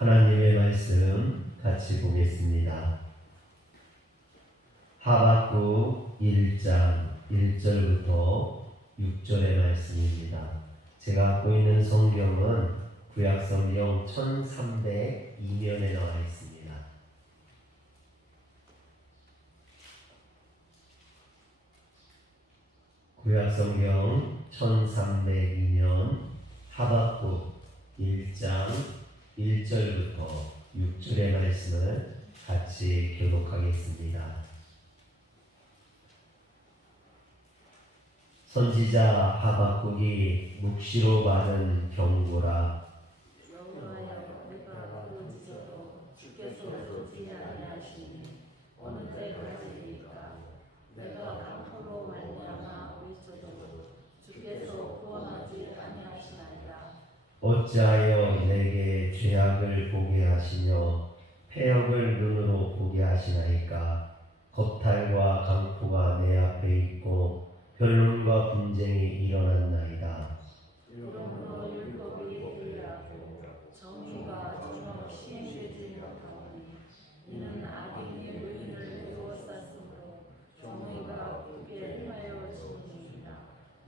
하나님의 말씀 같이 보겠습니다. 하박국 1장 1절부터 6절의 말씀입니다. 제가 갖고 있는 성경은 구약성경 1302면에 나와 있습니다. 구약성경 1302면 하박국 1장 1절부터 6절의 말씀을 같이 교독하겠습니다. 선지자 하박국이 묵시로 받은 경고라. 여호와여, 우리가 부르짖어도 주께서 듣지 아니하시니 어느 때까지이까? 내가 강포로 말미암아 부르짖어도 주께서 구원하지 아니하시나이다. 어찌하여 내게 죄악을 보게 하시며 패역을 눈으로 보게 하시나이까? 겁탈과 강포가 내 앞에 있고 변론과 분쟁이 일어났나이다. 그러므로 율법이 불리하고 정의가 전혀 시행되지 못하오니 이는 악인이 의인을 에워쌌으므로 정의가 굳게 하여지니이다.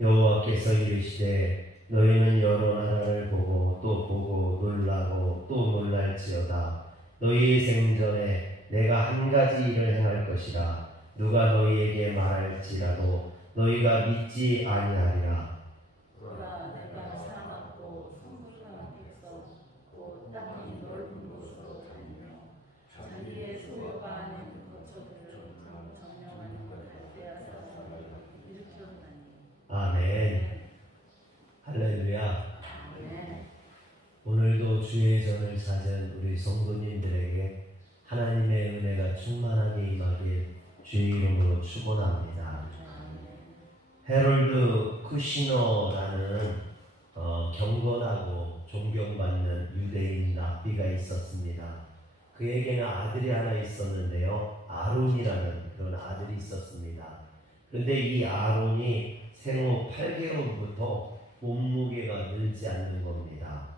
여호와께서 이르시되 너희는 여러 나라를 보고 또 보고 놀라고 또 놀랄지어다. 너희의 생전에 내가 한 가지 일을 행할 것이라. 누가 너희에게 말할지라도 너희가 믿지 아니하리라. 보라, 내가 사납고 성불한 백성 곧 땅이 넓은 곳으로 다니며 자기의 소유가 아닌 거처들을 점령하는 갈대아 사람을 일으켰나니. 아멘. 할렐루야. 아멘. 오늘도 주의 전을 찾은 우리 성도님들에게 하나님의 은혜가 충만하게 임하길 주의 이름으로 축원합니다. 헤롤드 쿠시너라는 경건하고 존경받는 유대인 랍비가 있었습니다. 그에게는 아들이 하나 있었는데요, 아론이라는 그런 아들이 있었습니다. 그런데 이 아론이 생후 8개월부터 몸무게가 늘지 않는 겁니다.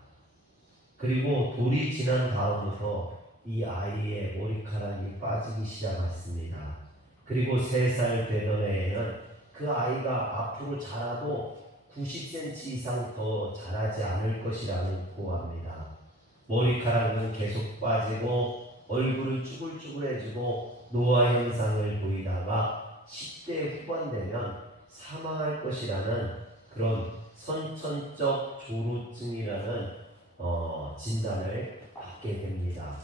그리고 돌이 지난 다음부터 이 아이의 머리카락이 빠지기 시작했습니다. 그리고 3살 되던 해에는 그 아이가 앞으로 자라도 90cm 이상 더 자라지 않을 것이라고 합니다. 머리카락은 계속 빠지고 얼굴은 쭈글쭈글해지고 노화 현상을 보이다가 10대 후반 되면 사망할 것이라는 그런 선천적 조루증이라는 진단을 받게 됩니다.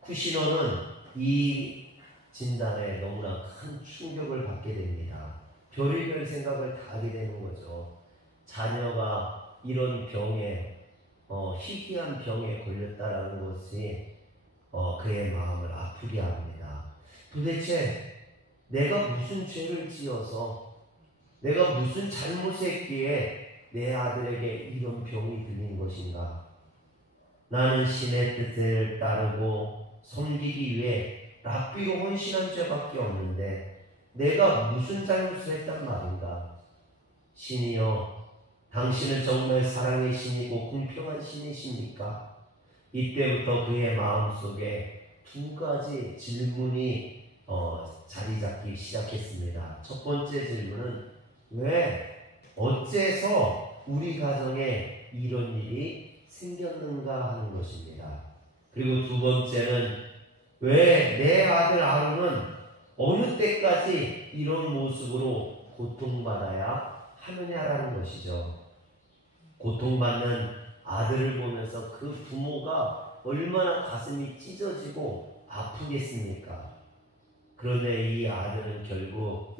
쿠시너는 이 진단에 너무나 큰 충격을 받게 됩니다. 별의별 생각을 다 하게 되는 거죠. 자녀가 이런 병에 희귀한 병에 걸렸다라는 것이 그의 마음을 아프게 합니다. 도대체 내가 무슨 죄를 지어서 내가 무슨 잘못했기에 내 아들에게 이런 병이 들린 것인가? 나는 신의 뜻을 따르고 섬기기 위해 랍비로 헌신한 죄밖에 없는데 내가 무슨 잘못을 했단 말인가? 신이여, 당신은 정말 사랑의 신이고 공평한 신이십니까? 이때부터 그의 마음속에 2가지 질문이 자리 잡기 시작했습니다. 첫 번째 질문은 왜, 어째서 우리 가정에 이런 일이 생겼는가 하는 것입니다. 그리고 2번째는 왜 내 아들 아론은 어느 때까지 이런 모습으로 고통받아야 하느냐라는 것이죠. 고통받는 아들을 보면서 그 부모가 얼마나 가슴이 찢어지고 아프겠습니까? 그런데 이 아들은 결국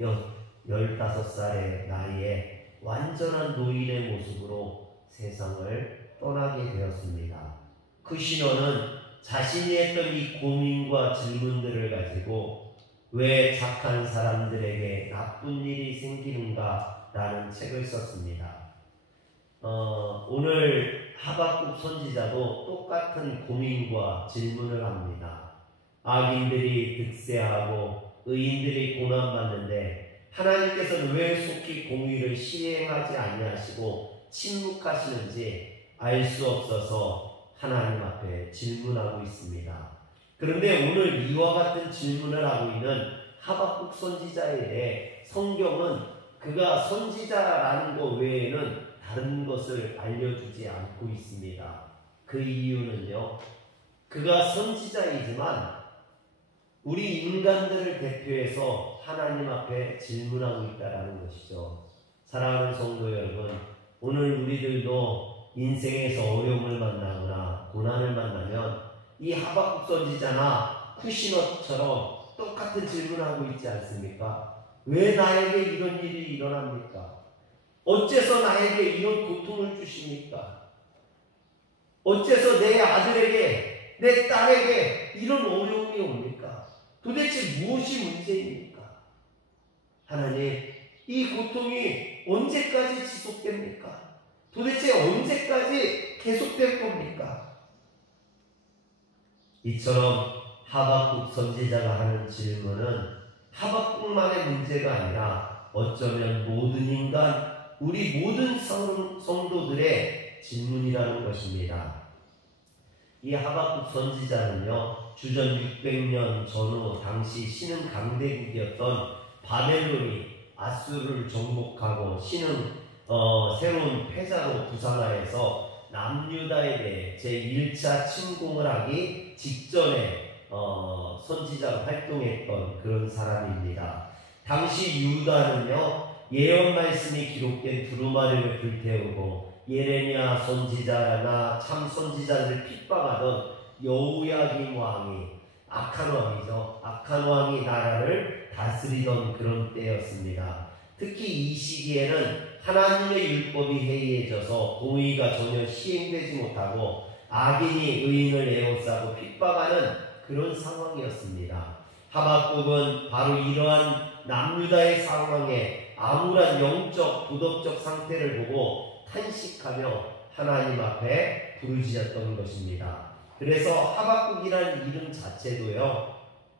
15살의 나이에 완전한 노인의 모습으로 세상을 떠나게 되었습니다. 그 신호는 자신이 했던 이 고민과 질문들을 가지고 왜 착한 사람들에게 나쁜 일이 생기는가 라는 책을 썼습니다. 오늘 하박국 선지자도 똑같은 고민과 질문을 합니다. 악인들이 득세하고 의인들이 고난받는데 하나님께서는 왜 속히 공의를 시행하지 아니하시고 침묵하시는지 알 수 없어서 하나님 앞에 질문하고 있습니다. 그런데 오늘 이와 같은 질문을 하고 있는 하박국 선지자에 대해 성경은 그가 선지자라는 것 외에는 다른 것을 알려주지 않고 있습니다. 그 이유는요, 그가 선지자이지만 우리 인간들을 대표해서 하나님 앞에 질문하고 있다는 것이죠. 사랑하는 성도 여러분, 오늘 우리들도 인생에서 어려움을 만나거나 고난을 만나면 이 하박국 선지자나 쿠시너처럼 똑같은 질문을 하고 있지 않습니까? 왜 나에게 이런 일이 일어납니까? 어째서 나에게 이런 고통을 주십니까? 어째서 내 아들에게, 내 딸에게 이런 어려움이 옵니까? 도대체 무엇이 문제입니까? 하나님, 이 고통이 언제까지 지속됩니까? 도대체 언제까지 계속될 겁니까? 이처럼 하박국 선지자가 하는 질문은 하박국만의 문제가 아니라 어쩌면 모든 인간, 우리 모든 성도들의 질문이라는 것입니다. 이 하박국 선지자는요, 주전 600년 전후 당시 신흥 강대국이었던 바벨론이 아수르를 정복하고 새로운 패자로 부상하여서 남유다에 대해 제1차 침공을 하기 직전에 선지자로 활동했던 그런 사람입니다. 당시 유다는요, 예언 말씀이 기록된 두루마리를 불태우고 예레미야 선지자나 참 선지자를 핍박하던 여호야김 왕이, 악한 왕이죠. 악한 왕이 나라를 다스리던 그런 때였습니다. 특히 이 시기에는 하나님의 율법이 해이해져서 공의가 전혀 시행되지 못하고 악인이 의인을 에워싸고 핍박하는 그런 상황이었습니다. 하박국은 바로 이러한 남유다의 상황에 암울한 영적, 도덕적 상태를 보고 탄식하며 하나님 앞에 부르짖었던 것입니다. 그래서 하박국이라는 이름 자체도요,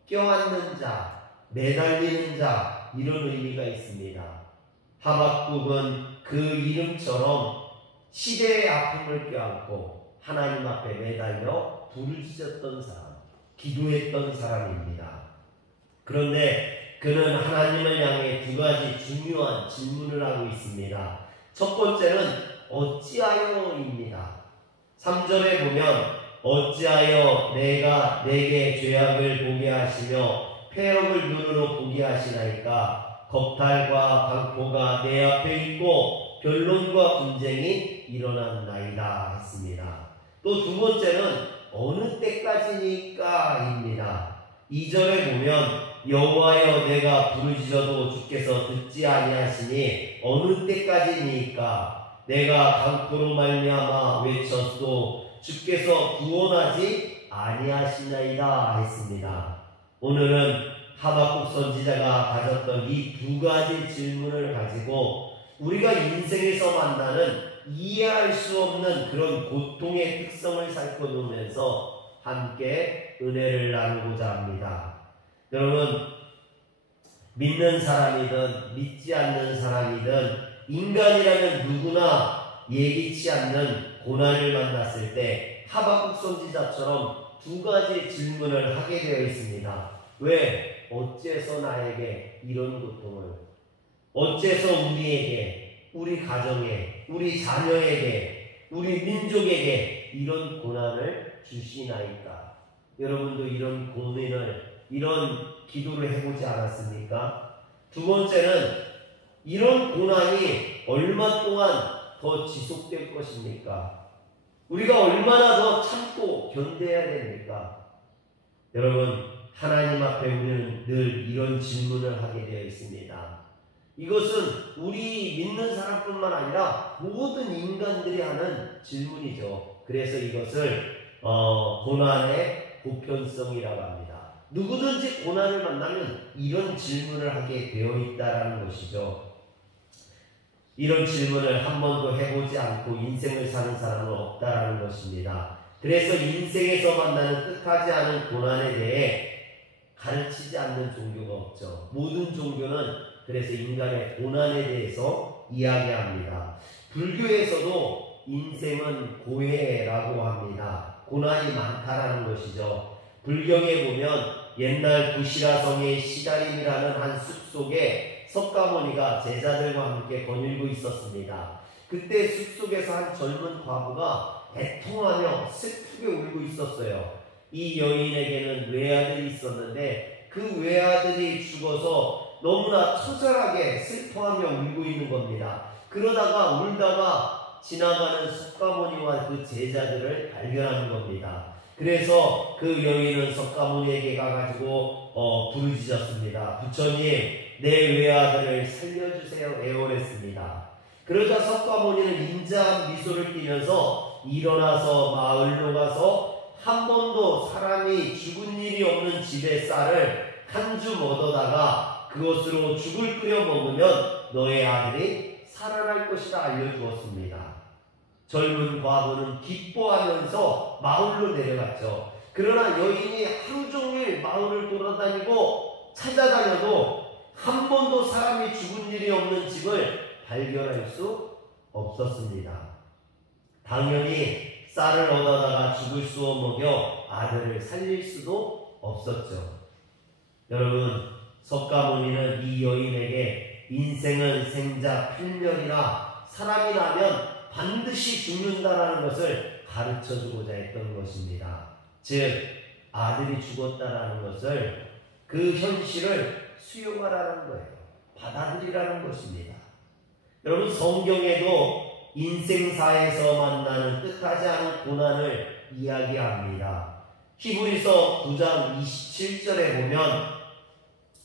껴안는 자, 매달리는 자, 이런 의미가 있습니다. 하박국은 그 이름처럼 시대의 아픔을 껴안고 하나님 앞에 매달려 부르짖었던 사람, 기도했던 사람입니다. 그런데 그는 하나님을 향해 두 가지 중요한 질문을 하고 있습니다. 첫 번째는 어찌하여입니다. 3절에 보면 어찌하여 내가 내게 죄악을 보게 하시며 폐역을 눈으로 보게 하시나이까. 겁탈과 강포가 내 앞에 있고 변론과 분쟁이 일어났나이다 했습니다. 또 두 번째는 어느 때까지니까입니다. 2절에 보면 여호와여 내가 부르짖어도 주께서 듣지 아니하시니 어느 때까지니까. 내가 강포로 말미암아 외쳤도 주께서 구원하지 아니하시나이다 했습니다. 오늘은 하박국 선지자가 가졌던 이 두 가지 질문을 가지고 우리가 인생에서 만나는 이해할 수 없는 그런 고통의 특성을 살펴보면서 함께 은혜를 나누고자 합니다. 여러분, 믿는 사람이든 믿지 않는 사람이든 인간이라면 누구나 예기치 않는 고난을 만났을 때 하박국 선지자처럼 두 가지 질문을 하게 되어 있습니다. 왜? 어째서 나에게 이런 고통을, 어째서 우리에게, 우리 가정에, 우리 자녀에게, 우리 민족에게 이런 고난을 주시나이까? 여러분도 이런 고민을, 이런 기도를 해보지 않았습니까? 두 번째는 이런 고난이 얼마 동안 더 지속될 것입니까? 우리가 얼마나 더 참고 견뎌야 됩니까? 여러분, 하나님 앞에 우리는 늘 이런 질문을 하게 되어 있습니다. 이것은 우리 믿는 사람뿐만 아니라 모든 인간들이 하는 질문이죠. 그래서 이것을 고난의 보편성이라고 합니다. 누구든지 고난을 만나면 이런 질문을 하게 되어 있다는 것이죠. 이런 질문을 한 번도 해보지 않고 인생을 사는 사람은 없다라는 것입니다. 그래서 인생에서 만나는 뜻하지 않은 고난에 대해 가르치지 않는 종교가 없죠. 모든 종교는 그래서 인간의 고난에 대해서 이야기합니다. 불교에서도 인생은 고해라고 합니다. 고난이 많다라는 것이죠. 불경에 보면 옛날 구시라성의 시다림이라는 한 숲속에 석가모니가 제자들과 함께 거닐고 있었습니다. 그때 숲속에서 한 젊은 과부가 애통하며 슬프게 울고 있었어요. 이 여인에게는 외아들이 있었는데 그 외아들이 죽어서 너무나 처절하게 슬퍼하며 울고 있는 겁니다. 그러다가 울다가 지나가는 석가모니와 그 제자들을 발견하는 겁니다. 그래서 그 여인은 석가모니에게 가가지고 부르짖었습니다. 부처님, 내 외아들을 살려주세요 애원했습니다. 그러자 석가모니는 인자한 미소를 띠면서 일어나서 마을로 가서 한 번도 사람이 죽은 일이 없는 집의 쌀을 한 줌 얻어다가 그것으로 죽을 끓여 먹으면 너의 아들이 살아날 것이라 알려주었습니다. 젊은 과부는 기뻐하면서 마을로 내려갔죠. 그러나 여인이 하루 종일 마을을 돌아다니고 찾아다녀도 한 번도 사람이 죽은 일이 없는 집을 발견할 수 없었습니다. 당연히 쌀을 얻어다가 죽을 수 먹여 아들을 살릴 수도 없었죠. 여러분, 석가모니는 이 여인에게 인생은 생자 필멸이라 사람이 나면 반드시 죽는다라는 것을 가르쳐주고자 했던 것입니다. 즉 아들이 죽었다라는 것을 그 현실을 수용하라는 거예요. 받아들이라는 것입니다. 여러분, 성경에도 인생사에서 만나는 뜻하지 않은 고난을 이야기합니다. 히브리서 9장 27절에 보면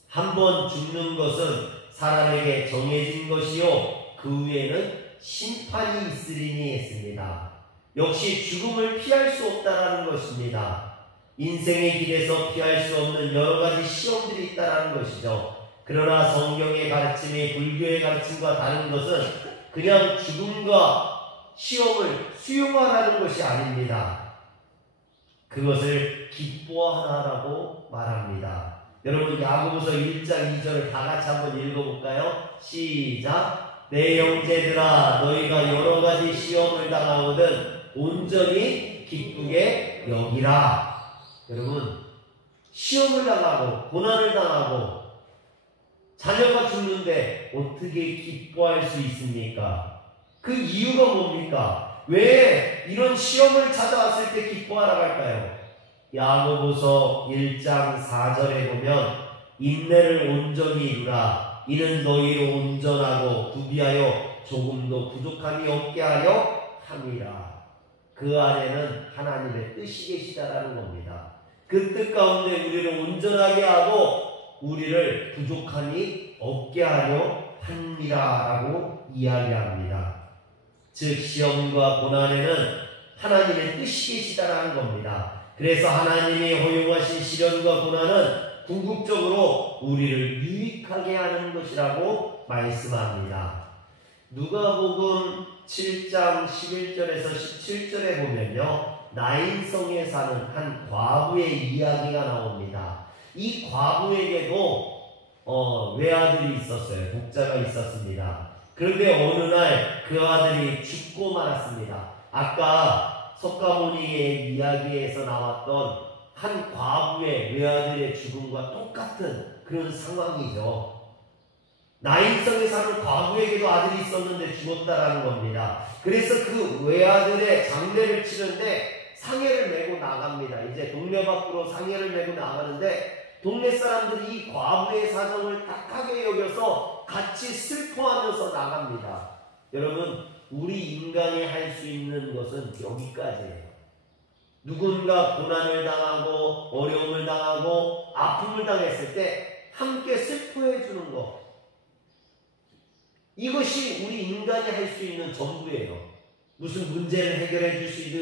한 번 죽는 것은 사람에게 정해진 것이요 그 후에는 심판이 있으리니 했습니다. 역시 죽음을 피할 수 없다라는 것입니다. 인생의 길에서 피할 수 없는 여러 가지 시험들이 있다라는 것이죠. 그러나 성경의 가르침이 불교의 가르침과 다른 것은 그냥 죽음과 시험을 수용하라는 것이 아닙니다. 그것을 기뻐하라고 말합니다. 여러분, 야고보서 1장 2절을 다 같이 한번 읽어볼까요? 시작. 내 형제들아, 너희가 여러 가지 시험을 당하거든 온전히 기쁘게 여기라. 여러분, 시험을 당하고 고난을 당하고 자녀가 죽는데 어떻게 기뻐할 수 있습니까? 그 이유가 뭡니까? 왜 이런 시험을 찾아왔을 때 기뻐하라고 할까요? 야고보서 1장 4절에 보면 인내를 온전히 이루라. 이는 너희로 온전하고 구비하여 조금도 부족함이 없게 하려 함이라. 그 안에는 하나님의 뜻이 계시다라는 겁니다. 그 뜻 가운데 우리를 온전하게 하고 우리를 부족함이 없게 하려 함이라라고 이야기합니다. 즉 시험과 고난에는 하나님의 뜻이 계시다라는 겁니다. 그래서 하나님이 허용하신 시련과 고난은 궁극적으로 우리를 유익하게 하는 것이라고 말씀합니다. 누가복음 7장 11절에서 17절에 보면요, 나인성에 사는 한 과부의 이야기가 나옵니다. 이 과부에게도 외아들이 있었어요. 독자가 있었습니다. 그런데 어느 날 그 아들이 죽고 말았습니다. 아까 석가모니의 이야기에서 나왔던 한 과부의 외아들의 죽음과 똑같은 그런 상황이죠. 나인성에 사는 과부에게도 아들이 있었는데 죽었다라는 겁니다. 그래서 그 외아들의 장례를 치는데 상해를 메고 나갑니다. 이제 동네 밖으로 상해를 메고 나가는데 동네 사람들이 이 과부의 사정을 딱하게 여겨서 같이 슬퍼하면서 나갑니다. 여러분, 우리 인간이 할 수 있는 것은 여기까지예요. 누군가 고난을 당하고 어려움을 당하고 아픔을 당했을 때 함께 슬퍼해 주는 것, 이것이 우리 인간이 할 수 있는 전부예요. 무슨 문제를 해결해 줄 수도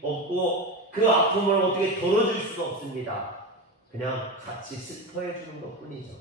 없고 그 아픔을 어떻게 덜어줄 수도 없습니다. 그냥 같이 슬퍼해 주는 것 뿐이죠.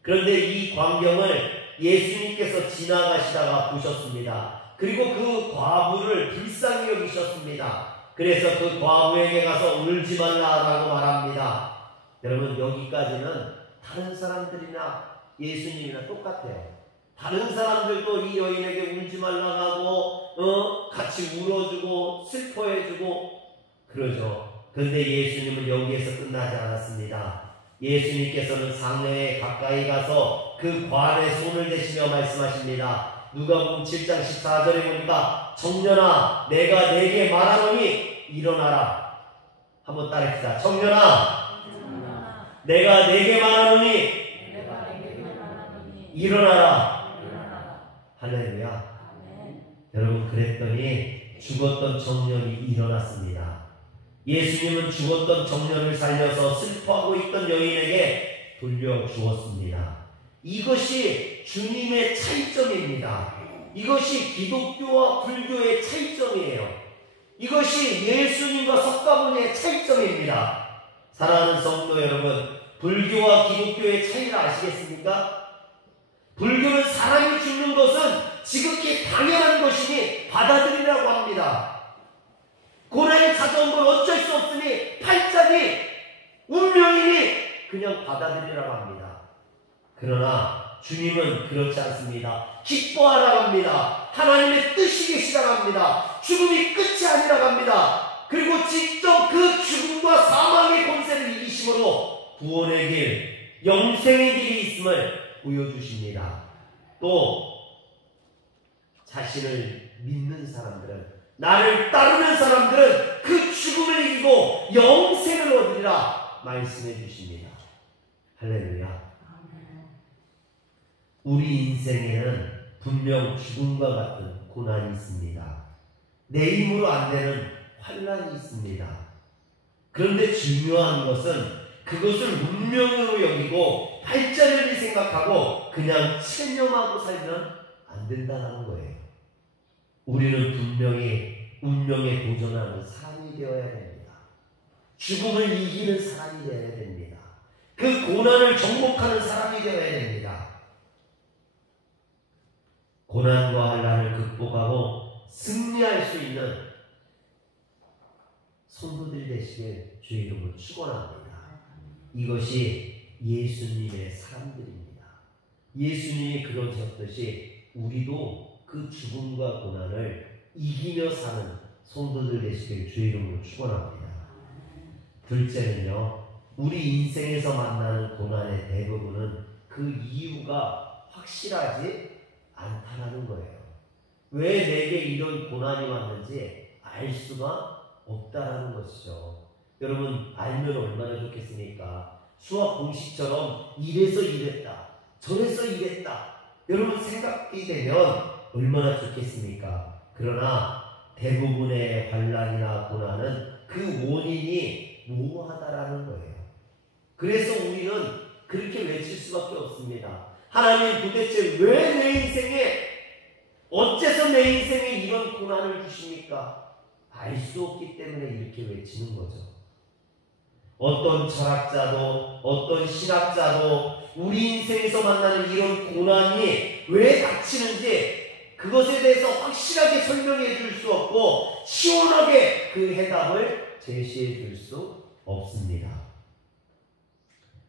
그런데 이 광경을 예수님께서 지나가시다가 보셨습니다. 그리고 그 과부를 불쌍히 여기셨습니다. 그래서 그 과부에게 가서 울지 말라라고 말합니다. 여러분, 여기까지는 다른 사람들이나 예수님이나 똑같아요. 다른 사람들도 이 여인에게 울지 말라고 같이 울어주고 슬퍼해주고 그러죠. 그런데 예수님은 여기에서 끝나지 않았습니다. 예수님께서는 상회에 가까이 가서 그 관에 손을 대시며 말씀하십니다. 누가복음 7장 14절에 보니까 청년아 내가 내게 말하노니 일어나라. 한번 따라합시다. 청년아 내가 내게 말하노니 일어나라. 할렐루야. 여러분 그랬더니 죽었던 청년이 일어났습니다. 예수님은 죽었던 청년을 살려서 슬퍼하고 있던 여인에게 돌려주었습니다. 이것이 주님의 차이점입니다. 이것이 기독교와 불교의 차이점이에요. 이것이 예수님과 석가모니의 차이점입니다. 사랑하는 성도 여러분, 불교와 기독교의 차이를 아시겠습니까? 불교는 사람이 죽는 것은 지극히 당연한 것이니 받아들이라고 합니다. 고난이 찾아온 건 어쩔 수 없으니 팔자니 운명이니 그냥 받아들이라고 합니다. 그러나 주님은 그렇지 않습니다. 기뻐하라고 합니다. 하나님의 뜻이 계시다고 합니다. 죽음이 끝이 아니라고 합니다. 그리고 직접 그 죽음과 사망의 권세를 이기심으로 구원의 길, 영생의 길이 있음을 보여주십니다. 또 자신을 믿는 사람들은, 나를 따르는 사람들은 그 죽음을 이기고 영생을 얻으리라 말씀해 주십니다. 할렐루야. 우리 인생에는 분명 죽음과 같은 고난이 있습니다. 내 힘으로 안 되는 환난이 있습니다. 그런데 중요한 것은 그것을 운명으로 여기고 발자취를 생각하고 그냥 체념하고 살면 안 된다는 거예요. 우리는 분명히 운명에 도전하는 사람이 되어야 됩니다. 죽음을 이기는 사람이 되어야 됩니다. 그 고난을 정복하는 사람이 되어야 됩니다. 고난과 환난을 극복하고 승리할 수 있는 성도들 되시길 주의 이름으로 축원합니다. 이것이 예수님의 사람들입니다. 예수님이 그러셨듯이 우리도 그 죽음과 고난을 이기며 사는 성도들 되시길 주의 이름으로 축원합니다. 둘째는요, 우리 인생에서 만나는 고난의 대부분은 그 이유가 확실하지 않다라는 거예요. 왜 내게 이런 고난이 왔는지 알 수가 없다라는 것이죠. 여러분 알면 얼마나 좋겠습니까? 수학 공식처럼 이래서 이랬다, 저래서 이랬다, 여러분 생각이 되면 얼마나 좋겠습니까? 그러나 대부분의 환난이나 고난은 그 원인이 모호하다라는 거예요. 그래서 우리는 그렇게 외칠 수밖에 없습니다. 하나님 도대체 왜 내 인생에, 어째서 내 인생에 이런 고난을 주십니까? 알 수 없기 때문에 이렇게 외치는 거죠. 어떤 철학자도 어떤 신학자도 우리 인생에서 만나는 이런 고난이 왜 닥치는지 그것에 대해서 확실하게 설명해 줄 수 없고 시원하게 그 해답을 제시해 줄 수 없습니다.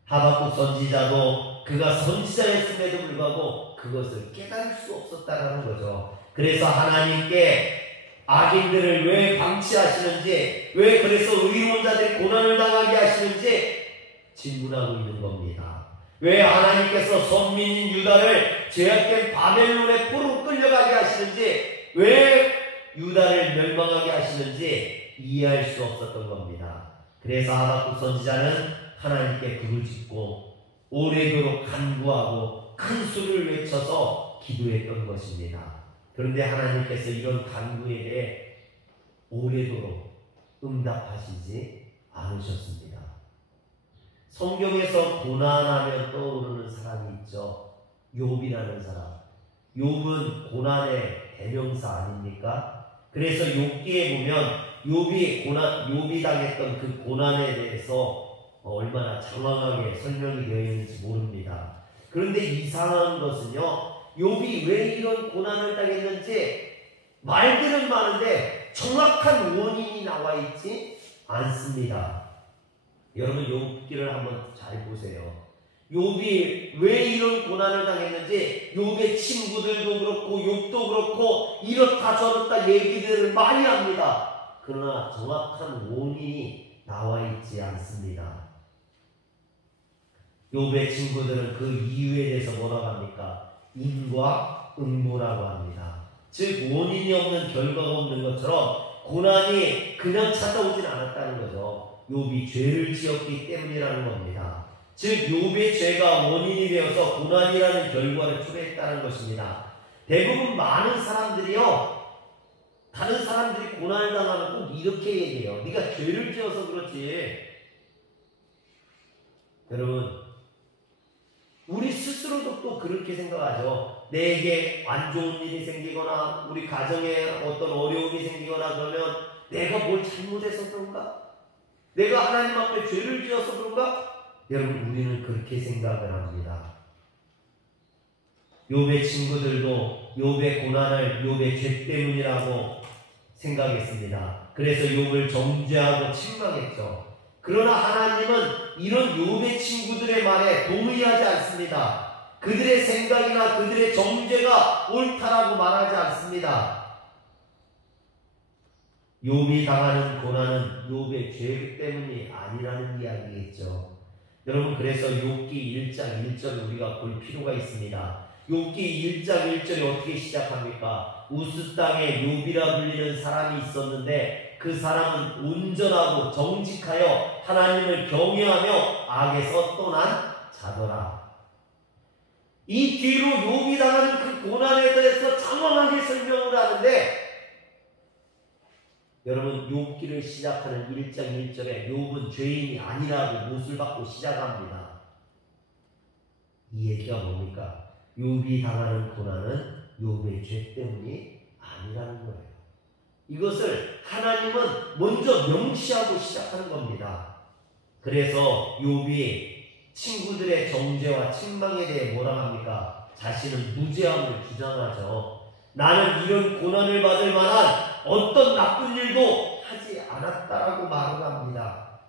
하박국 선지자도 그가 선지자였음에도 불구하고 그것을 깨달을 수 없었다는 거죠. 그래서 하나님께 악인들을 왜 방치하시는지, 왜 그래서 의로운자들이 고난을 당하게 하시는지 질문하고 있는 겁니다. 왜 하나님께서 선민인 유다를 죄악된 바벨론의 포로 끌려가게 하시는지, 왜 유다를 멸망하게 하시는지 이해할 수 없었던 겁니다. 그래서 하박국 선지자는 하나님께 부르짖고 오래도록 간구하고 큰 소리를 외쳐서 기도했던 것입니다. 그런데 하나님께서 이런 간구에 대해 오래도록 응답하시지 않으셨습니다. 성경에서 고난하면 떠오르는 사람이 있죠. 욥이라는 사람. 욥은 고난의 대명사 아닙니까? 그래서 욥기에 보면 욥이 당했던 그 고난에 대해서 얼마나 장황하게 설명이 되어 있는지 모릅니다. 그런데 이상한 것은요, 욥이 왜 이런 고난을 당했는지 말들은 많은데 정확한 원인이 나와 있지 않습니다. 여러분 욥기를 한번 잘 보세요. 욥이 왜 이런 고난을 당했는지 욥의 친구들도 그렇고 욥도 그렇고 이렇다 저렇다 얘기들을 많이 합니다. 그러나 정확한 원인이 나와 있지 않습니다. 욥의 친구들은 그 이유에 대해서 뭐라고 합니까? 인과응보라고 합니다. 즉 원인이 없는 결과가 없는 것처럼 고난이 그냥 찾아오진 않았다는 거죠. 욥이 죄를 지었기 때문이라는 겁니다. 즉 욥의 죄가 원인이 되어서 고난이라는 결과를 초래했다는 것입니다. 대부분 많은 사람들이요, 다른 사람들이 고난을 당하면 꼭 이렇게 얘기해요. 네가 죄를 지어서 그렇지. 여러분, 우리 스스로도 또 그렇게 생각하죠. 내게 안 좋은 일이 생기거나 우리 가정에 어떤 어려움이 생기거나 그러면 내가 뭘 잘못해서 그런가? 내가 하나님 앞에 죄를 지어서 그런가? 여러분, 우리는 그렇게 생각을 합니다. 욥의 친구들도 욥의 고난을 욥의 죄 때문이라고 생각했습니다. 그래서 욥을 정죄하고 책망했죠. 그러나 하나님은 이런 욥의 친구들의 말에 동의하지 않습니다. 그들의 생각이나 그들의 정죄가 옳다라고 말하지 않습니다. 욥이 당하는 고난은 욥의 죄 때문이 아니라는 이야기겠죠. 여러분, 그래서 욥기 1장 1절을 우리가 볼 필요가 있습니다. 욥기 1장 1절이 어떻게 시작합니까? 우스 땅에 욥이라 불리는 사람이 있었는데 그 사람은 온전하고 정직하여 하나님을 경외하며 악에서 떠난 자더라. 이 뒤로 욥이 당하는 그 고난에 대해서 장황하게 설명을 하는데, 여러분, 욥기를 시작하는 1장 1절에 욥은 죄인이 아니라고 못을 받고 시작합니다. 이 얘기가 뭡니까? 욥이 당하는 고난은 욥의 죄 때문이 아니라는 거예요. 이것을 하나님은 먼저 명시하고 시작하는 겁니다. 그래서 욥이 친구들의 정죄와 책망에 대해 뭐라 합니까? 자신은 무죄함을 주장하죠. 나는 이런 고난을 받을 만한 어떤 나쁜 일도 하지 않았다라고 말을 합니다.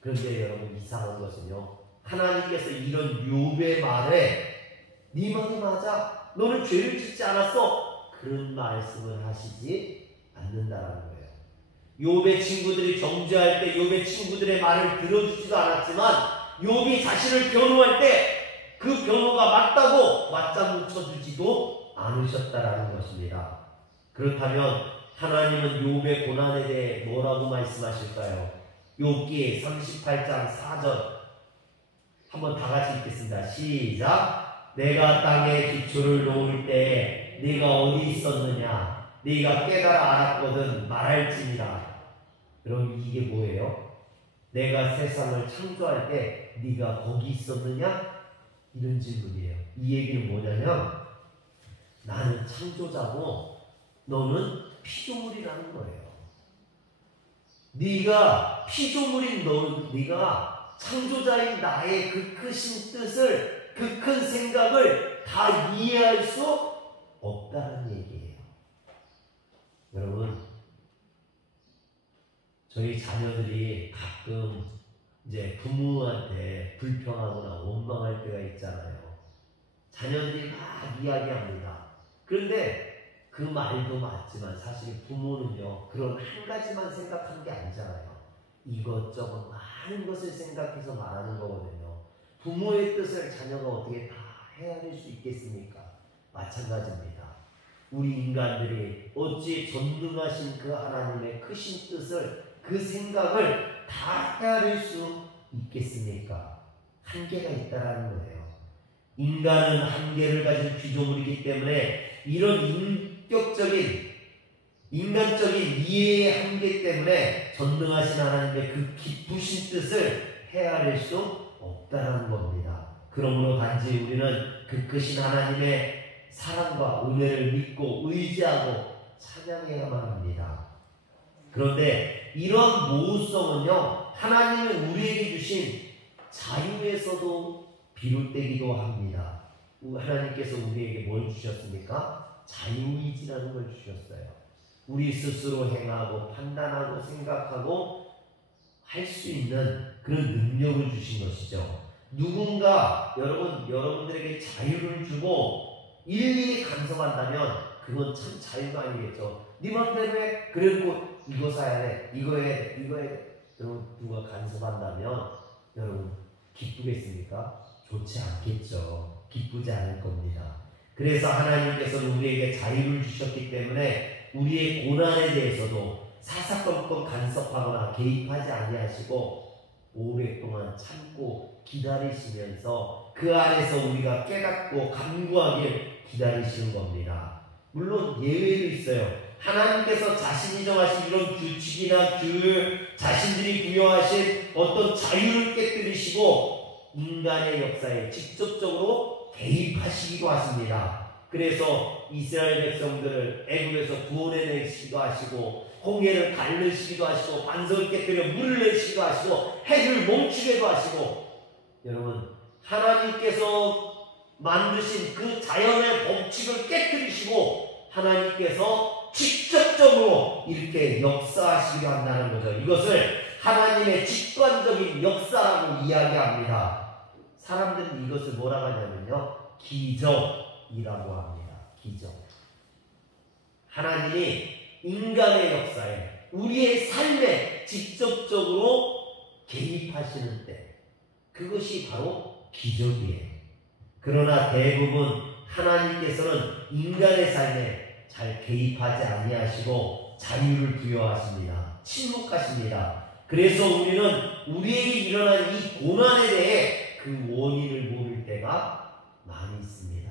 그런데 여러분, 이상한 것은요, 하나님께서 이런 욥의 말에 네 말이 맞아, 너는 죄를 짓지 않았어, 그런 말씀을 하시지 않는다라는 거예요. 욥의 친구들이 정죄할 때 욥의 친구들의 말을 들어주지도 않았지만 욥이 자신을 변호할 때 그 변호가 맞다고 맞장구 쳐주지도 않으셨다라는 것입니다. 그렇다면 하나님은 욥의 고난에 대해 뭐라고 말씀하실까요? 욥기 38장 4절 한번 다 같이 읽겠습니다. 시작. 내가 땅에 기초를 놓을 때에 네가 어디 있었느냐? 네가 깨달아 알았거든 말할지니라. 그럼 이게 뭐예요? 내가 세상을 창조할 때 네가 거기 있었느냐? 이런 질문이에요. 이 얘기는 뭐냐면 나는 창조자고 너는 피조물이라는 거예요. 네가 피조물인 네가 창조자인 나의 그 크신 뜻을, 그 큰 생각을 다 이해할 수 없다는 얘기예요. 여러분, 저희 자녀들이 가끔 이제 부모한테 불평하거나 원망할 때가 있잖아요. 자녀들이 막 이야기합니다. 그런데 그 말도 맞지만 사실 부모는요, 그런 한 가지만 생각하는 게 아니잖아요. 이것저것 많은 것을 생각해서 말하는 거거든요. 부모의 뜻을 자녀가 어떻게 다 헤아릴 수 있겠습니까? 마찬가지입니다. 우리 인간들이 어찌 전능하신 그 하나님의 크신 뜻을, 그 생각을 다 헤아릴 수 있겠습니까? 한계가 있다라는 거예요. 인간은 한계를 가진 피조물이기 때문에 이런 인간적인 이해의 한계 때문에 전능하신 하나님의 그 깊으신 뜻을 헤아릴 수 없다는 겁니다. 그러므로 단지 우리는 그 크신 하나님의 사랑과 은혜를 믿고 의지하고 찬양해야만 합니다. 그런데 이런 모호성은요, 하나님은 우리에게 주신 자유에서도 비롯되기도 합니다. 하나님께서 우리에게 뭘 주셨습니까? 자유의지라는 걸 주셨어요. 우리 스스로 행하고 판단하고 생각하고 할 수 있는 그런 능력을 주신 것이죠. 누군가 여러분들에게 자유를 주고 일일이 간섭한다면 그건 참 자유가 아니겠죠. 네 맘대로 해. 그리고 이거 사야 돼. 이거 해. 이거 해. 여러분 누가 간섭한다면 여러분 기쁘겠습니까? 좋지 않겠죠. 기쁘지 않을 겁니다. 그래서 하나님께서는 우리에게 자유를 주셨기 때문에 우리의 고난에 대해서도 사사건건 간섭하거나 개입하지 아니하시고 오랫동안 참고 기다리시면서 그 안에서 우리가 깨닫고 간구하길 기다리시는 겁니다. 물론 예외도 있어요. 하나님께서 자신이 정하신 이런 규칙이나 규율, 자신들이 부여하신 어떤 자유를 깨뜨리시고 인간의 역사에 직접적으로 개입하시기도 하십니다. 그래서 이스라엘 백성들을 애굽에서 구원해내시기도 하시고 홍해를 가르시기도 하시고 반석을 깨뜨려 물을 내시기도 하시고 해를 멈추게도 하시고 여러분 하나님께서 만드신 그 자연의 법칙을 깨뜨리시고 하나님께서 직접적으로 이렇게 역사하시기도 한다는 거죠. 이것을 하나님의 직관적인 역사라고 이야기합니다. 사람들은 이것을 뭐라고 하냐면요, 기적이라고 합니다. 기적. 하나님이 인간의 역사에 우리의 삶에 직접적으로 개입하시는 때 그것이 바로 기적이에요. 그러나 대부분 하나님께서는 인간의 삶에 잘 개입하지 아니하시고 자유를 부여하십니다. 침묵하십니다. 그래서 우리는 우리에게 일어난 이 고난에 대해 그 원인을 모를 때가 많이 있습니다.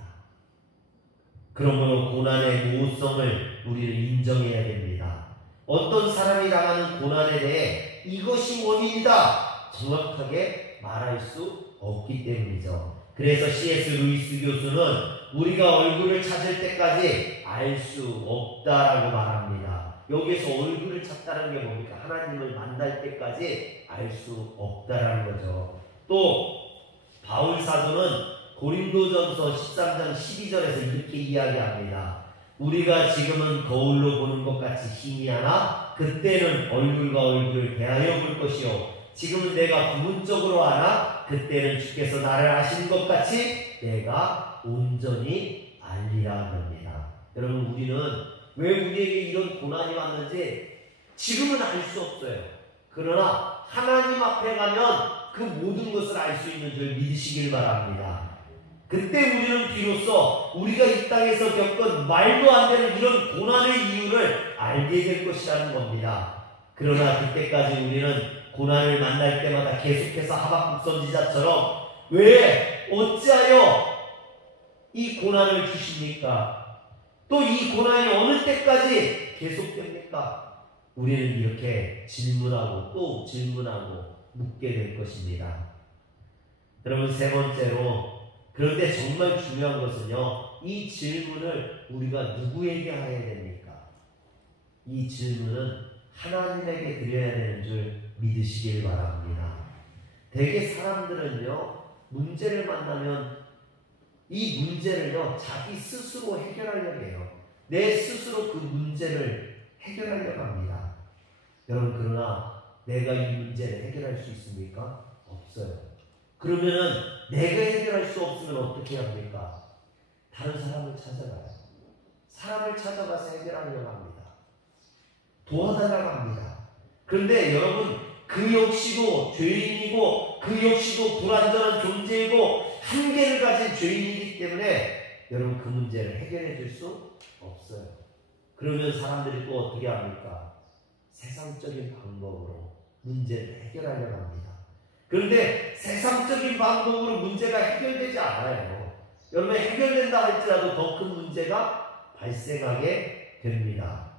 그러므로 고난의 모호성을 우리는 인정해야 됩니다. 어떤 사람이 당하는 고난에 대해 이것이 원인이다 정확하게 말할 수 없기 때문이죠. 그래서 C.S. 루이스 교수는 우리가 얼굴을 찾을 때까지 알 수 없다라고 말합니다. 여기에서 얼굴을 찾다는 게 뭡니까? 하나님을 만날 때까지 알 수 없다라는 거죠. 또 바울 사도는 고린도전서 13장 12절에서 이렇게 이야기합니다. 우리가 지금은 거울로 보는 것 같이 희미하나 그때는 얼굴과 얼굴을 대하여 볼 것이요 지금은 내가 부분적으로 알아 그때는 주께서 나를 아시는 것 같이 내가 온전히 알리라 합니다. 여러분 우리는 왜 우리에게 이런 고난이 왔는지 지금은 알 수 없어요. 그러나 하나님 앞에 가면 그 모든 것을 알 수 있는 줄 믿으시길 바랍니다. 그때 우리는 비로소 우리가 이 땅에서 겪은 말도 안 되는 이런 고난의 이유를 알게 될 것이라는 겁니다. 그러나 그때까지 우리는 고난을 만날 때마다 계속해서 하박국 선지자처럼 왜 어찌하여 이 고난을 주십니까? 또 이 고난이 어느 때까지 계속됩니까? 우리는 이렇게 질문하고 또 질문하고 묻게 될 것입니다. 여러분 세 번째로 그런데 정말 중요한 것은요, 이 질문을 우리가 누구에게 해야 됩니까? 이 질문은 하나님에게 드려야 되는 줄 믿으시길 바랍니다. 대개 사람들은요, 문제를 만나면 이 문제를요, 자기 스스로 해결하려고 해요. 내 스스로 그 문제를 해결하려고 합니다. 여러분, 그러나 내가 이 문제를 해결할 수 있습니까? 없어요. 그러면은 내가 해결할 수 없으면 어떻게 합니까? 다른 사람을 찾아가요. 사람을 찾아가서 해결하려고 합니다. 도와달라고 합니다. 그런데 여러분 그 역시도 죄인이고 그 역시도 불완전한 존재이고 한계를 가진 죄인이기 때문에 여러분 그 문제를 해결해 줄 수 없어요. 그러면 사람들이 또 어떻게 합니까? 세상적인 방법으로 문제를 해결하려고 합니다. 그런데 세상적인 방법으로 문제가 해결되지 않아요. 여러분 해결된다 할지라도 더 큰 문제가 발생하게 됩니다.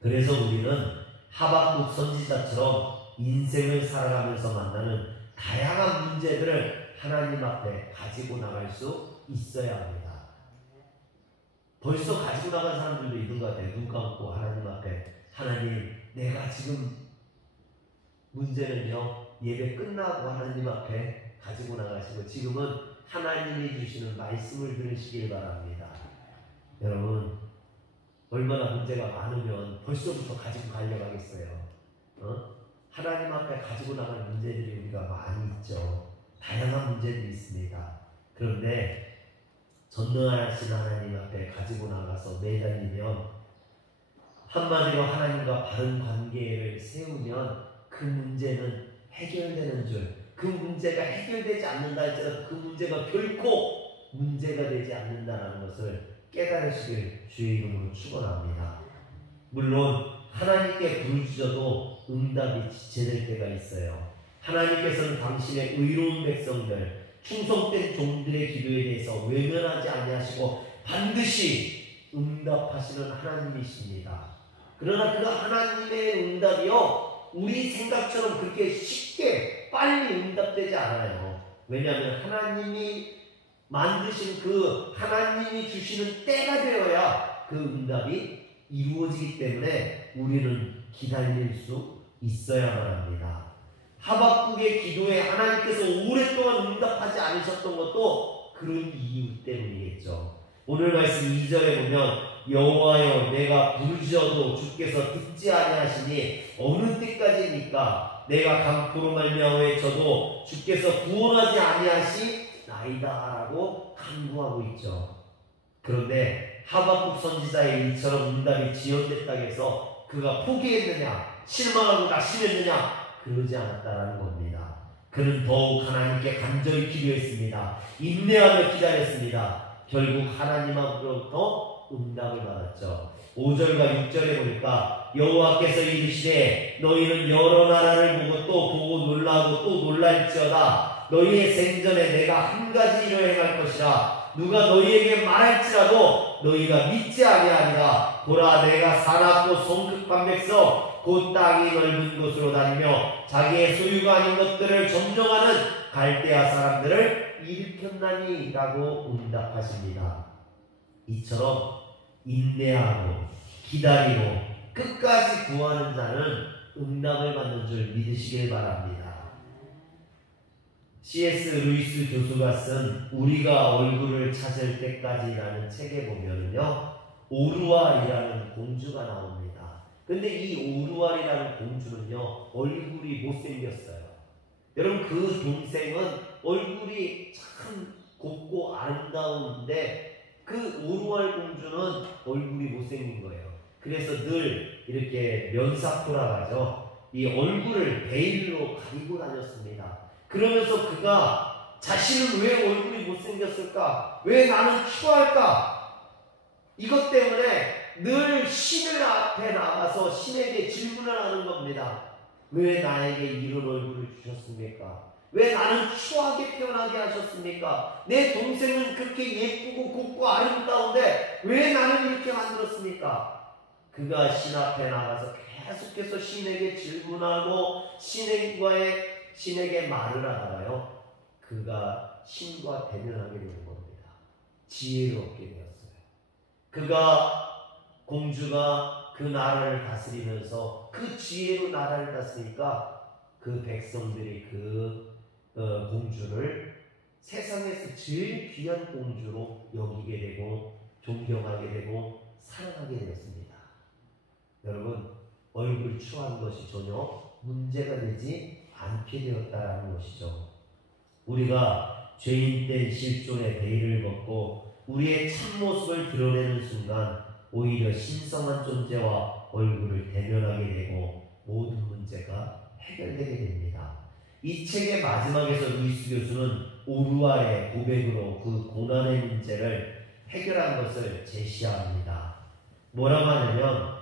그래서 우리는 하박국 선지자처럼 인생을 살아가면서 만나는 다양한 문제들을 하나님 앞에 가지고 나갈 수 있어야 합니다. 벌써 가지고 나간 사람들도 있는 것 같아요. 눈 감고 하나님 앞에 하나님 내가 지금 문제는요 예배 끝나고 하나님 앞에 가지고 나가시고 지금은 하나님이 주시는 말씀을 들으시길 바랍니다. 여러분 얼마나 문제가 많으면 벌써부터 가지고 가려고 하겠어요. 하나님 앞에 가지고 나갈 문제들이 우리가 많이 있죠. 다양한 문제들이 있습니다. 그런데 전능하신 하나님 앞에 가지고 나가서 매달리면, 한마디로 하나님과 바른 관계를 세우면 그 문제는 해결되는 줄, 그 문제가 해결되지 않는다 할지라도 그 문제가 결코 문제가 되지 않는다는 것을 깨달으시길 주의 이름으로 축원합니다. 물론 하나님께 부르짖어도 응답이 지체될 때가 있어요. 하나님께서는 당신의 의로운 백성들, 충성된 종들의 기도에 대해서 외면하지 아니하시고 반드시 응답하시는 하나님이십니다. 그러나 그 하나님의 응답이요, 우리 생각처럼 그렇게 쉽게 빨리 응답되지 않아요. 왜냐하면 하나님이 만드신 그 하나님이 주시는 때가 되어야 그 응답이 이루어지기 때문에 우리는 기다릴 수 있어야만 합니다. 하박국의 기도에 하나님께서 오랫동안 응답하지 않으셨던 것도 그런 이유 때문이겠죠. 오늘 말씀 2절에 보면 여호와여 내가 부르짖어도 주께서 듣지 아니하시니 어느 때까지입니까? 내가 강포로 말미암아 외쳐도 주께서 구원하지 아니하시나이다 라고 간구하고 있죠. 그런데 하박국 선지자의 이처럼 응답이 지연됐다고 해서 그가 포기했느냐, 실망하고 낙심했느냐, 그러지 않았다라는 겁니다. 그는 더욱 하나님께 간절히 기도했습니다. 인내하며 기다렸습니다. 결국 하나님으로부터 응답을 받았죠. 5절과 6절에 보니까 여호와께서 이르시되 너희는 여러 나라를 보고 또 보고 놀라고 또 놀랄지어다. 너희의 생전에 내가 한 가지 일을 행할 것이라. 누가 너희에게 말할지라도 너희가 믿지 아니하리라. 보라 내가 사납고 성급한 백성 곧 땅이 넓은 곳으로 다니며 자기의 소유가 아닌 것들을 점령하는 갈대아 사람들을 일으켰나니 라고 응답하십니다. 이처럼 인내하고 기다리고 끝까지 구하는 자는 응답을 받는 줄 믿으시길 바랍니다. C.S. 루이스 교수가 쓴 우리가 얼굴을 찾을 때까지라는 책에 보면요, 오루알이라는 공주가 나옵니다. 근데 이 오루알이라는 공주는요, 얼굴이 못생겼어요. 여러분, 그 동생은 얼굴이 참 곱고 아름다운데 그 오루알 공주는 얼굴이 못생긴 거예요. 그래서 늘 이렇게 면사포라 하죠. 이 얼굴을 베일로 가리고 다녔습니다. 그러면서 그가 자신은 왜 얼굴이 못생겼을까? 왜 나는 추할까? 이것 때문에 늘 신을 앞에 나가서 신에게 질문을 하는 겁니다. 왜 나에게 이런 얼굴을 주셨습니까? 왜 나는 추하게 태어나게 하셨습니까? 내 동생은 그렇게 예쁘고 곱고 아름다운데 왜 나는 이렇게 만들었습니까? 그가 신 앞에 나가서 계속해서 신에게 질문하고 신에게 말을 하다가요, 그가 신과 대면하게 되는 겁니다. 지혜를 얻게 되었어요. 공주가 그 나라를 다스리면서 그 지혜로 나라를 다스리니까 그 백성들이 공주를 세상에서 제일 귀한 공주로 여기게 되고 존경하게 되고 사랑하게 되었습니다. 여러분, 얼굴 추한 것이 전혀 문제가 되지 않게 되었다는 것이죠. 우리가 죄인 된 실존의 베일을 벗고 우리의 참모습을 드러내는 순간 오히려 신성한 존재와 얼굴을 대면하게 되고 모든 문제가 해결되게 됩니다. 이 책의 마지막에서 루이스 교수는 오루알의 고백으로 그 고난의 문제를 해결한 것을 제시합니다. 뭐라고 하냐면,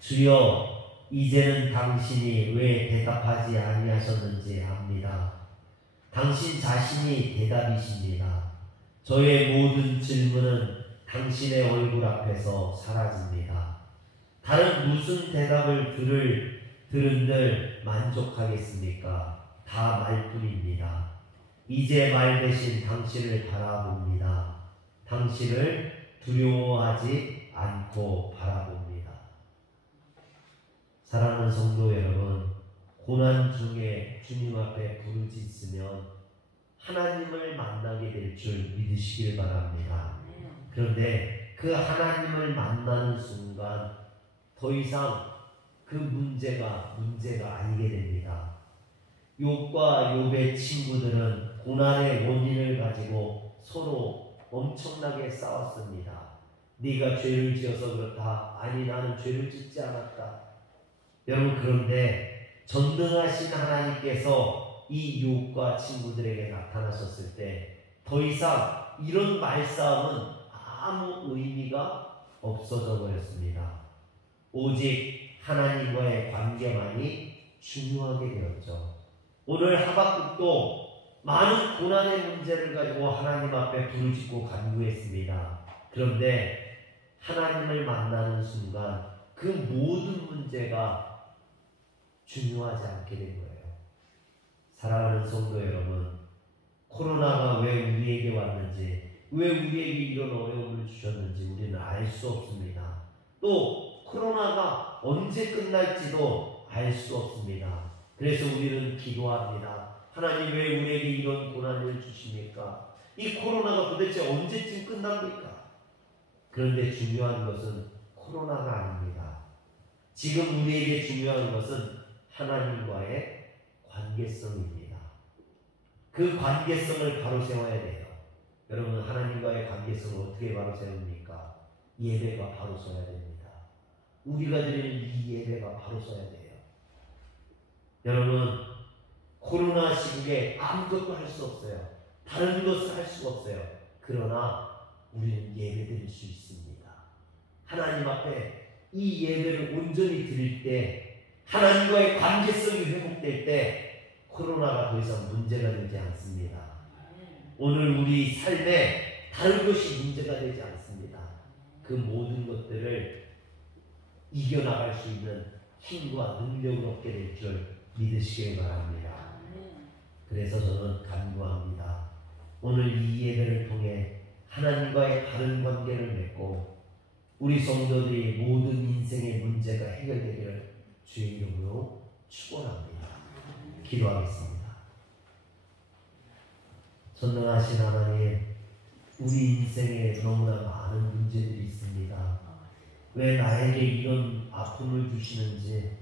주여 이제는 당신이 왜 대답하지 아니하셨는지 압니다. 당신 자신이 대답이십니다. 저의 모든 질문은 당신의 얼굴 앞에서 사라집니다. 다른 무슨 대답을 들은들 만족하겠습니까? 다 말뿐입니다. 이제 말 대신 당신을 바라봅니다. 당신을 두려워하지 않고 바라봅니다. 사랑하는 성도 여러분, 고난 중에 주님 앞에 부르짖으면 하나님을 만나게 될 줄 믿으시길 바랍니다. 그런데 그 하나님을 만나는 순간 더 이상 그 문제가 아니게 됩니다. 욥과 욥의 친구들은 고난의 원인을 가지고 서로 엄청나게 싸웠습니다. 네가 죄를 지어서 그렇다. 아니 나는 죄를 짓지 않았다. 여러분 그런데 전능하신 하나님께서 이 욥과 친구들에게 나타나셨을 때 더 이상 이런 말싸움은 아무 의미가 없어져 버렸습니다. 오직 하나님과의 관계만이 중요하게 되었죠. 오늘 하박국도 많은 고난의 문제를 가지고 하나님 앞에 부르짖고 간구했습니다. 그런데 하나님을 만나는 순간 그 모든 문제가 중요하지 않게 된 거예요. 사랑하는 성도 여러분, 코로나가 왜 우리에게 왔는지, 왜 우리에게 이런 어려움을 주셨는지 우리는 알 수 없습니다. 또 코로나가 언제 끝날지도 알 수 없습니다. 그래서 우리는 기도합니다. 하나님 왜 우리에게 이런 고난을 주십니까? 이 코로나가 도대체 언제쯤 끝납니까? 그런데 중요한 것은 코로나가 아닙니다. 지금 우리에게 중요한 것은 하나님과의 관계성입니다. 그 관계성을 바로 세워야 돼요. 여러분 하나님과의 관계성을 어떻게 바로 세웁니까? 예배가 바로 서야 됩니다. 우리가 드리는 이 예배가 바로 서야 돼요. 여러분 코로나 시국에 아무것도 할 수 없어요. 다른 것을 할 수가 없어요. 그러나 우리는 예배 드릴 수 있습니다. 하나님 앞에 이 예배를 온전히 드릴 때 하나님과의 관계성이 회복될 때 코로나가 더 이상 문제가 되지 않습니다. 오늘 우리 삶에 다른 것이 문제가 되지 않습니다. 그 모든 것들을 이겨나갈 수 있는 힘과 능력을 얻게 될 줄 믿으시길 바랍니다. 그래서 저는 간구합니다. 오늘 이 예배를 통해 하나님과의 바른 관계를 맺고 우리 성도들이 모든 인생의 문제가 해결되기를 주의 이름으로 축원합니다. 기도하겠습니다. 전능하신 하나님, 우리 인생에 너무나 많은 문제들이 있습니다. 왜 나에게 이런 아픔을 주시는지,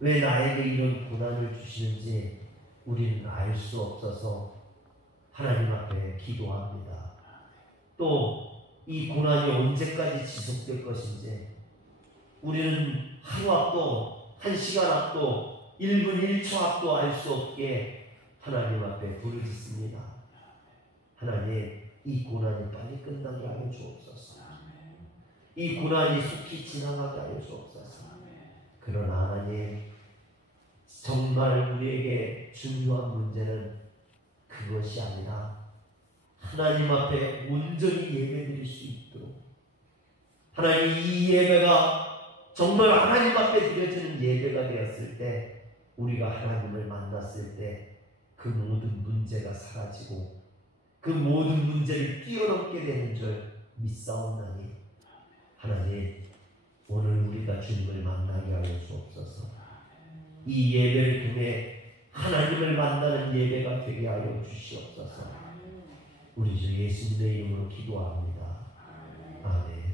왜 나에게 이런 고난을 주시는지 우리는 알 수 없어서 하나님 앞에 기도합니다. 또 이 고난이 언제까지 지속될 것인지 우리는 하루 앞도, 한 시간 앞도, 1분 1초 앞도 알 수 없게 하나님 앞에 부르짖습니다. 하나님, 이 고난이 빨리 끝나게 하여 주옵소서. 이 고난이 속히 지나가게 하여 주옵소서. 그러나 하나님, 정말 우리에게 중요한 문제는 그것이 아니라 하나님 앞에 온전히 예배드릴 수 있도록, 하나님 이 예배가 정말 하나님 앞에 드려지는 예배가 되었을 때, 우리가 하나님을 만났을 때 그 모든 문제가 사라지고 그 모든 문제를 뛰어넘게 되는 줄 믿사옵나니 하나님, 오늘 우리가 주님을 만나게 하여 주옵소서. 이 예배를 통해 하나님을 만나는 예배가 되게 하여 주시옵소서. 우리 주 예수님의 이름으로 기도합니다. 아멘.